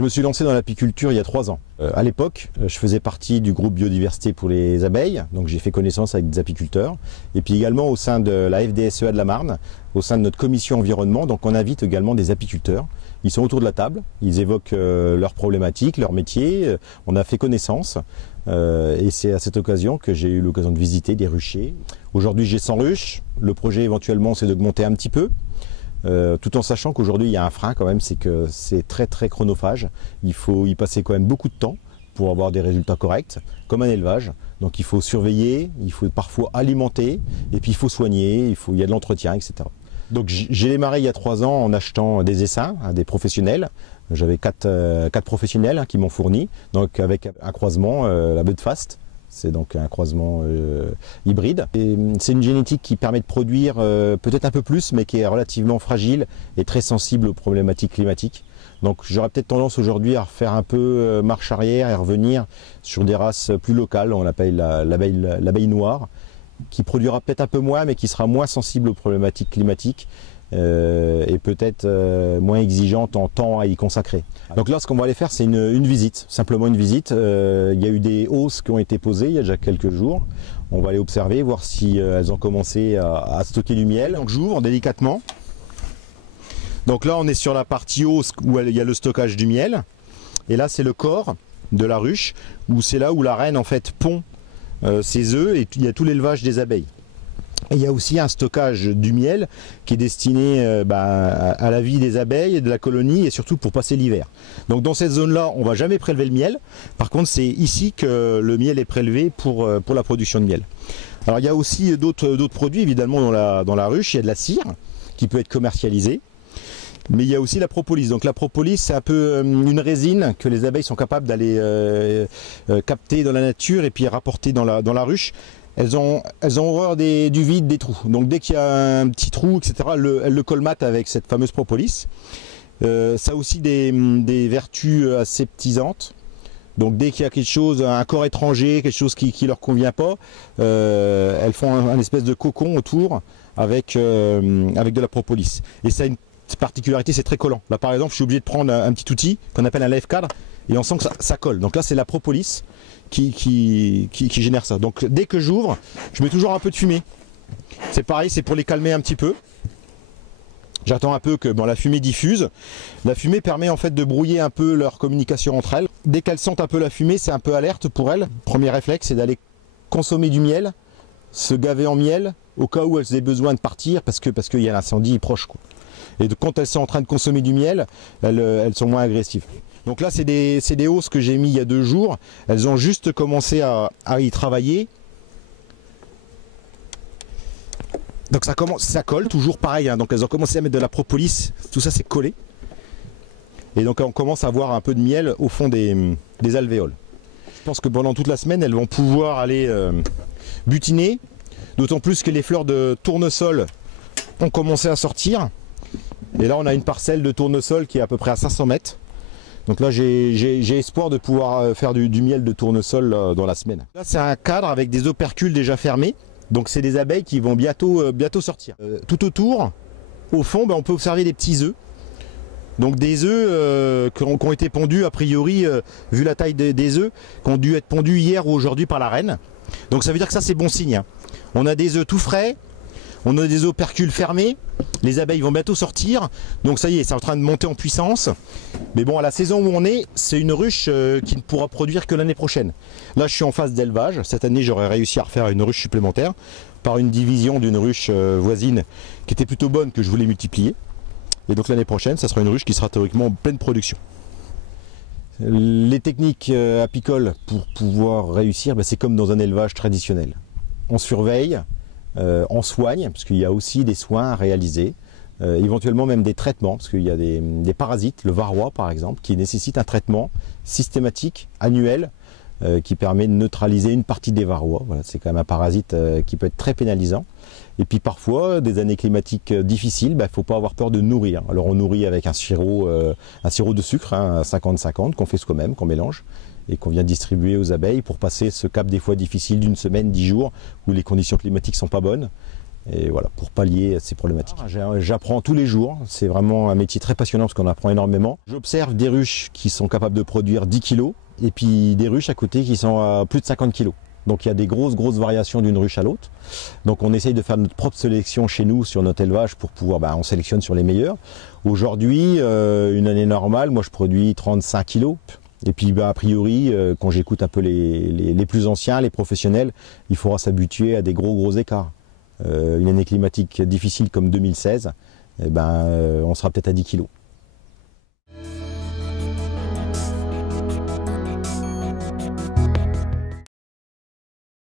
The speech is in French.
Je me suis lancé dans l'apiculture il y a 3 ans. À l'époque, je faisais partie du groupe biodiversité pour les abeilles, donc j'ai fait connaissance avec des apiculteurs. Et puis également au sein de la FDSEA de la Marne, au sein de notre commission environnement, donc on invite également des apiculteurs. Ils sont autour de la table, ils évoquent leurs problématiques, leur métier, on a fait connaissance. Et c'est à cette occasion que j'ai eu l'occasion de visiter des ruchers. Aujourd'hui j'ai 100 ruches, le projet éventuellement c'est d'augmenter un petit peu. Tout en sachant qu'aujourd'hui il y a un frein quand même, c'est que c'est très chronophage. Il faut y passer quand même beaucoup de temps pour avoir des résultats corrects, comme un élevage. Donc il faut surveiller, il faut parfois alimenter, et puis il faut soigner, il y a de l'entretien, etc. Donc j'ai démarré il y a 3 ans en achetant des essaims à des professionnels. J'avais 4 professionnels qui m'ont fourni, donc avec un croisement, la Budfast. C'est donc un croisement hybride. C'est une génétique qui permet de produire peut-être un peu plus, mais qui est relativement fragile et très sensible aux problématiques climatiques. Donc j'aurais peut-être tendance aujourd'hui à refaire un peu marche arrière et revenir sur des races plus locales. On l'appelle l'abeille noire, qui produira peut-être un peu moins, mais qui sera moins sensible aux problématiques climatiques. Et peut-être moins exigeante en temps à y consacrer. Donc là, ce qu'on va aller faire, c'est une visite, simplement une visite. Il y a eu des hausses qui ont été posées il y a déjà quelques jours. On va aller observer, voir si elles ont commencé à stocker du miel. Donc j'ouvre délicatement. Donc là, on est sur la partie hausse où il y a le stockage du miel. Et là, c'est le corps de la ruche, où c'est là où la reine en fait pond ses œufs, et il y a tout l'élevage des abeilles. Et il y a aussi un stockage du miel qui est destiné à la vie des abeilles et de la colonie, et surtout pour passer l'hiver. Donc dans cette zone-là, on ne va jamais prélever le miel. Par contre, c'est ici que le miel est prélevé pour la production de miel. Alors il y a aussi d'autres produits évidemment dans la ruche. Il y a de la cire qui peut être commercialisée. Mais il y a aussi la propolis. Donc la propolis, c'est un peu une résine que les abeilles sont capables d'aller capter dans la nature et puis rapporter dans la ruche. Elles ont horreur du vide, des trous. Donc dès qu'il y a un petit trou, etc., elles le colmatent avec cette fameuse propolis. Ça a aussi des vertus aseptisantes. Donc dès qu'il y a quelque chose, un corps étranger, quelque chose qui ne leur convient pas, elles font un espèce de cocon autour avec de la propolis. Et ça a une particularité, c'est très collant. Là par exemple, je suis obligé de prendre un petit outil qu'on appelle un lève-cadre, et on sent que ça colle. Donc là c'est la propolis qui génère ça. Donc dès que j'ouvre, je mets toujours un peu de fumée. C'est pareil, c'est pour les calmer un petit peu. J'attends un peu que la fumée diffuse. La fumée permet en fait de brouiller un peu leur communication entre elles. Dès qu'elles sentent un peu la fumée, c'est un peu alerte pour elles. Premier réflexe, c'est d'aller consommer du miel, se gaver en miel, au cas où elles aient besoin de partir, parce qu'il y a l'incendie proche, quoi. Et quand elles sont en train de consommer du miel, elles sont moins agressives. Donc là, c'est des hausses que j'ai mis il y a 2 jours. Elles ont juste commencé à y travailler. Donc ça colle, toujours pareil, hein. Donc elles ont commencé à mettre de la propolis. Tout ça, c'est collé. Et donc on commence à avoir un peu de miel au fond des alvéoles. Je pense que pendant toute la semaine, elles vont pouvoir aller butiner. D'autant plus que les fleurs de tournesol ont commencé à sortir. Et là, on a une parcelle de tournesol qui est à peu près à 500 mètres. Donc là, j'ai espoir de pouvoir faire du miel de tournesol dans la semaine. Là, c'est un cadre avec des opercules déjà fermés. Donc c'est des abeilles qui vont bientôt sortir. Tout autour, au fond, on peut observer des petits œufs. Donc des œufs qui ont été pondus, a priori, vu la taille des œufs, qui ont dû être pondus hier ou aujourd'hui par la reine. Donc ça veut dire que ça, c'est bon signe, hein. On a des œufs tout frais. On a des opercules fermés, les abeilles vont bientôt sortir, donc ça y est, c'est en train de monter en puissance. Mais bon, à la saison où on est, c'est une ruche qui ne pourra produire que l'année prochaine. Là, je suis en phase d'élevage. Cette année, j'aurais réussi à refaire une ruche supplémentaire par une division d'une ruche voisine qui était plutôt bonne, que je voulais multiplier. Et donc l'année prochaine, ça sera une ruche qui sera théoriquement en pleine production. Les techniques apicoles pour pouvoir réussir, c'est comme dans un élevage traditionnel. On surveille. On soigne, parce qu'il y a aussi des soins à réaliser, éventuellement même des traitements, parce qu'il y a des parasites, le varroa par exemple, qui nécessite un traitement systématique, annuel, qui permet de neutraliser une partie des varrois. Voilà, c'est quand même un parasite qui peut être très pénalisant. Et puis parfois, des années climatiques difficiles, il ne faut pas avoir peur de nourrir. Alors on nourrit avec un sirop de sucre, hein, 50-50, qu'on fait soi-même, qu'on mélange, et qu'on vient distribuer aux abeilles pour passer ce cap des fois difficile d'1 semaine, 10 jours, où les conditions climatiques ne sont pas bonnes. Et voilà, pour pallier ces problématiques. J'apprends tous les jours, c'est vraiment un métier très passionnant parce qu'on apprend énormément. J'observe des ruches qui sont capables de produire 10 kg et puis des ruches à côté qui sont à plus de 50 kg. Donc il y a des grosses variations d'une ruche à l'autre. Donc on essaye de faire notre propre sélection chez nous sur notre élevage pour pouvoir, on sélectionne sur les meilleurs. Aujourd'hui, une année normale, moi je produis 35 kg. Et puis a priori, quand j'écoute un peu les plus anciens, les professionnels, il faudra s'habituer à des gros écarts. Une année climatique difficile comme 2016, on sera peut-être à 10 kg.